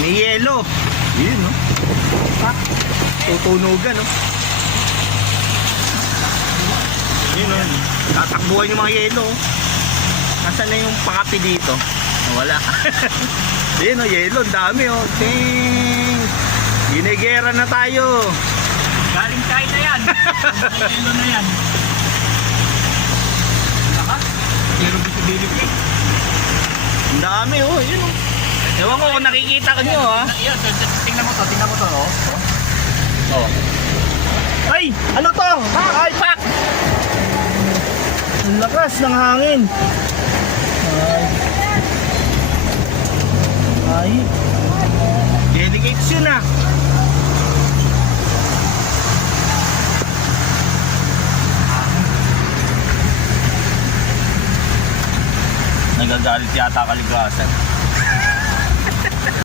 May yelo. Yun, no? Pak. Tutunugan, no? Yun, no? Tatakbuhan yung mga yelo. Nasaan na yung pakapi dito? Wala. Yun, no? Yelo. Ang dami, oh. Ting. Ginigera na tayo. Galing China yan. Yelo na yan. Lakas. Zero visibility. Ang dami, oh. Yun, oh. Ewan ko kung nakikita ko nyo, ha? Yan, tingnan mo to, oh. Oh. Ay! Ano to? Ay, pak! Ang lakas ng hangin. Ay. Delegates yun, ah. Nagagalit yata kaligasan.